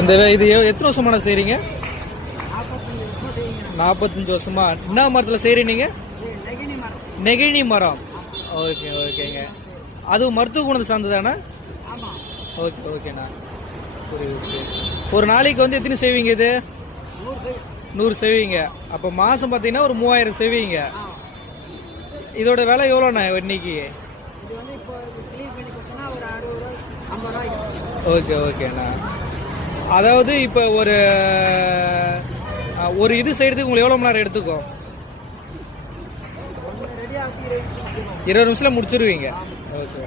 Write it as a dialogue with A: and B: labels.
A: இந்த இது எத்தனை வருஷமான செய்றீங்க? நாற்பத்தஞ்சு வருஷமா. என்ன மரத்தில் செய்கிறீங்க நெகிழி மரம். ஓகே ஓகேங்க. அது மருத்துவ குணத்தை சார்ந்ததானே? ஓகே ஓகேண்ணா. புரியுது. ஒரு நாளைக்கு வந்து எத்தனை செய்வீங்க இது? நூறு செய்வீங்க. அப்போ மாதம் பார்த்தீங்கன்னா ஒரு மூவாயிரம் செய்வீங்க. இதோட விலை எவ்வளோண்ணா இன்னைக்கு? ஓகே ஓகேண்ணா. அதாவது இப்போ ஒரு ஒரு இது செய்யறதுக்கு உங்களுக்கு எவ்வளோ மணி நேரம் எடுத்துக்கும் இருபது நிமிஷத்தில் முடிச்சிருவீங்க. ஓகே.